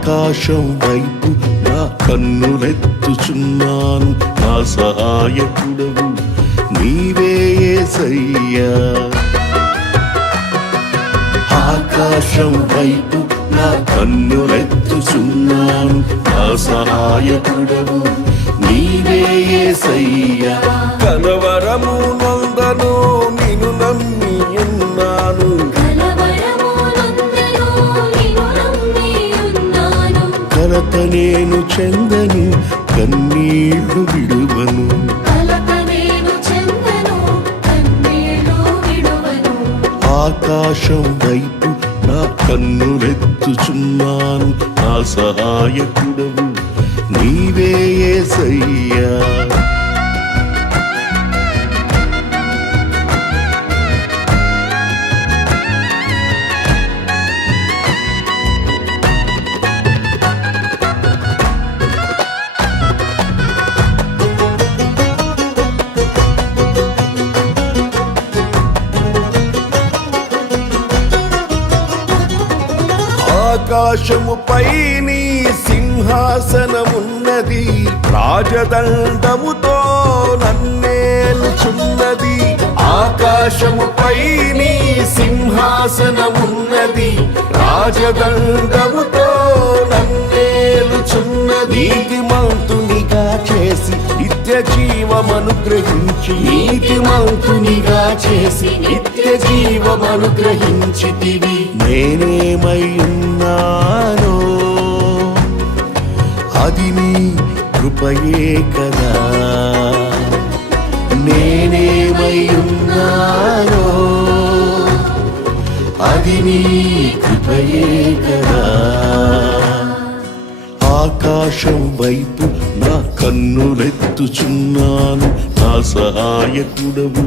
ఆకాశం వైపు నా కన్నులెత్తుచున్నాను, నా సహాయకుడవు నీవే యేసయ్యా. ఆకాశం వైపు నా కన్నులెత్తుచున్నాను, నా సహాయకుడవు నీవే యేసయ్యా. కలవరము నందను నిన్ను నమ్మి ఉన్నాను, కలత నేను చెందను కన్నీళ్లు విడువను. ఆకాశం వైపు నా కన్నులెత్తుచున్నాను, నా సహాయకుడవు నీవే యేసయ్యా. ఆకాశముపై నీ సింహాసనమున్నది, రాజదండముతో నన్నేలుచున్నది. ఆకాశముపై నీ సింహాసనమున్నది, రాజదండముతో నన్నేలుచున్నది. నీతిమంతునిగా చేసి నిత్య జీవమనుగ్రహించి, నీతిమంతునిగా చేసి నిత్య జీవమనుగ్రహించితివి. నేనేమై ఉన్నానో అది నీ కృపయే కదా, నేనేమై ఉన్నానో అది నీ కృపయే కదా. ఆకాశం వైపు నా కన్నులెత్తుచున్నాను, నా సహాయకుడవు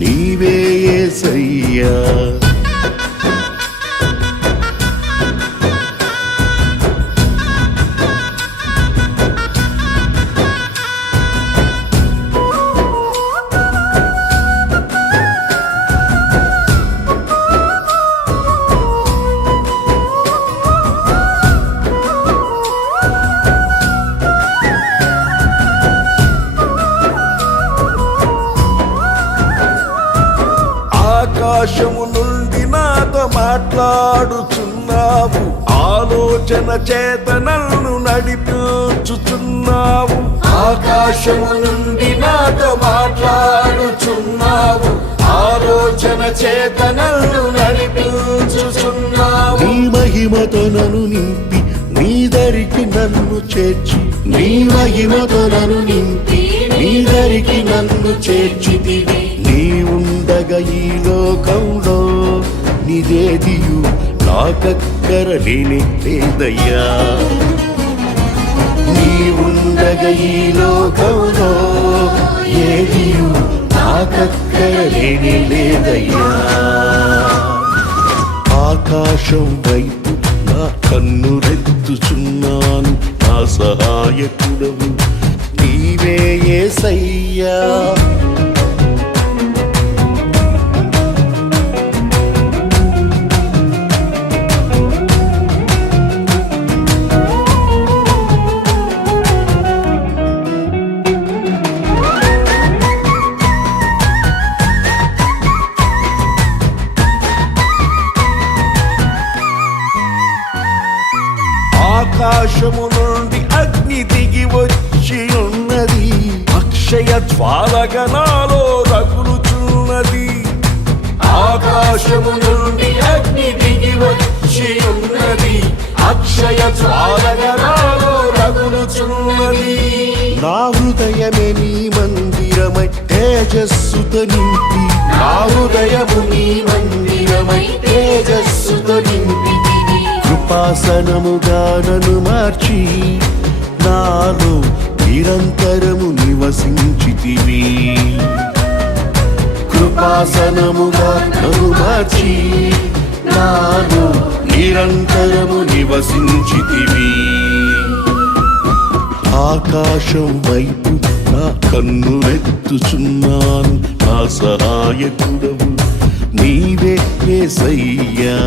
నీవే యేసయ్యా. ఆకాశము నుండి నాతో మాట్లాడుచున్నావు, ఆలోచన చేత నన్ను నడిపించుచున్నావు. ఆకాశము నుండి నాతో మాట్లాడుచున్నావు, ఆలోచన చేత నన్ను నడిపించుచున్నావు. నీ మహిమతో నన్ను నింపి నీ దరికి నన్ను చేర్చి, నీ మహిమతో నన్ను నింపి నీ దరికి నన్ను చేర్చితివి. నీ ఉండగా ఈ లోకంలో నిదేదియు నాకక్కర లేనే లేదయ్యా. నీ ఉండగా ఈ లోకంలో ఏదియు నాకక్కర లేనే లేదయ్యా. ఆకాశం వైపు నా కన్నులెత్తుచున్నాను, నా సహాయకుడవు నీవే యేసయ్యా. ఆకాశము నుండి అగ్ని దిగి వచ్చి ఉన్నది, అక్షయ జ్వాలగా నాలో రగులుచున్నది. ఆకాశము నుండి అగ్ని దిగి వచ్చి ఉన్నది, అక్షయ జ్వాలగా నాలో రగులుచున్నది. నా హృదయమే నీ మందిరమై తేజస్సుతో నింపి, నా హృదయము నీ మందిరమై తేజస్సుతో నింపి. కృపాసనముగా నన్ను మార్చి నాలో నిరంతరము నివసించితివి. కృపాసనముగా నన్ను మార్చి నాలో నిరంతరము నివసించితివి. ఆకాశం వైపు నా కన్నులెత్తుచున్నాను, నా సహాయకుడవు నీవే యేసయ్యా.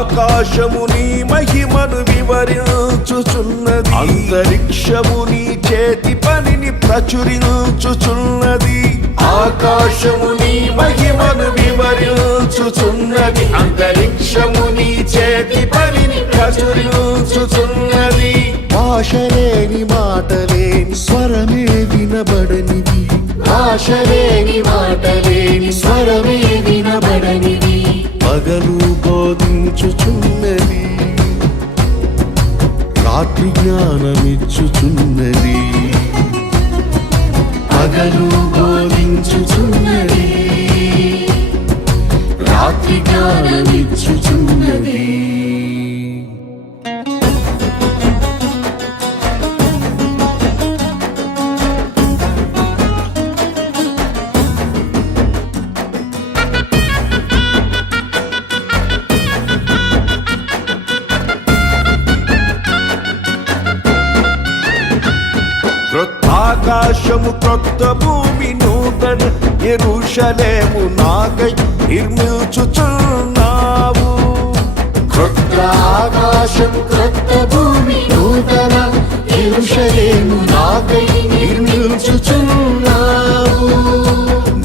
ఆకాశము నీ మహిమను వివరించుచున్నది, అంతరిక్షము నీ చేతి పనిని ప్రచురించుచున్నది. ఆకాశము నీ మహిమను వివరించుచున్నది, అంతరిక్షము నీ చేతి పనిని ప్రచురించుచున్నది. భాషలేని మాటలేని స్వరమే వినబడనిది, భాషలేని మాటలేని స్వరమే వినబడనిది. పగలు బోధించుచున్నది, రాత్రి జ్ఞానమిచ్చుచున్నది. పగలు బోధించుచున్నది, రాత్రి జ్ఞానమిచ్చుచున్నది. క్రొత్త ఆకాశము క్రొత్త భూమి నూతన యెరూషలేము నాకై నిర్మించుచున్నావు. క్రొత్త ఆకాశము క్రొత్త భూమి నూతన యెరూషలేము నాకై నిర్మించుచున్నావు.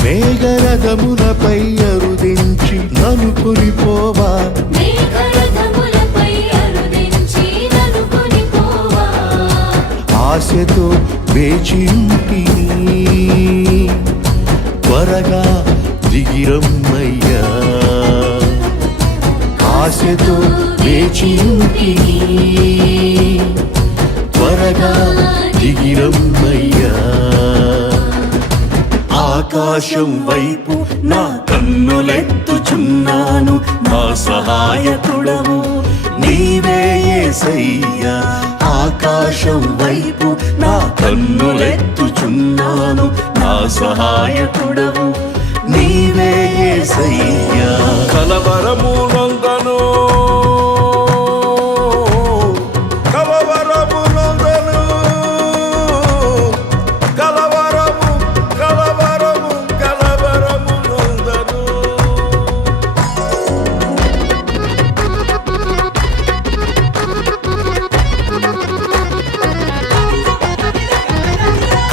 మేఘరథములపై అరుదించి నన్ను కొనిపోవా, ఆశతో వేచింటిని, త్వరగా దిగిరమ్మయ్యా. ఆశతో వేచింటిని, త్వరగా దిగిరమ్మయ్యా. ఆకాశం వైపు నా కన్నులెత్తుచున్నాను, నా సహాయకుడవు నీవే యేసయ్యా. ఆకాశం వైపు నా కన్నులెత్తుచున్నాను, నా సహాయకుడవు నీవే యేసయ్యా. కలవరము నొందను, కలవరము నొందను, కలవరము కలవరము కలవరము నొందను.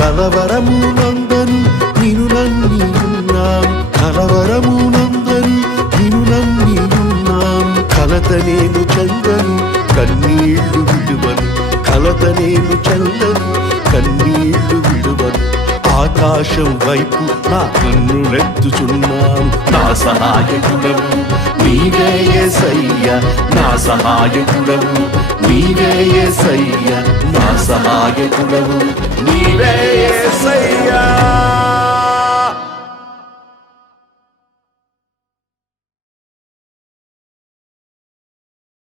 కలవరము నందను నిను నమ్మి ఉన్నాను, కలవరము నందను నిను నమ్మి ఉన్నాను. కలత నేను చందను కన్నీళ్లు విడువను, కలత నేను చందను కన్నీళ్లు విడువను. ఆకాశం వైపు నా కన్నులెత్తుచున్నాను, నా సహాయకుడవు నీవే యేసయ్యా. నా సహాయకుడవు నీవే యేసయ్యా, నా సహాయకుడవు నీవే యేసయ్యా.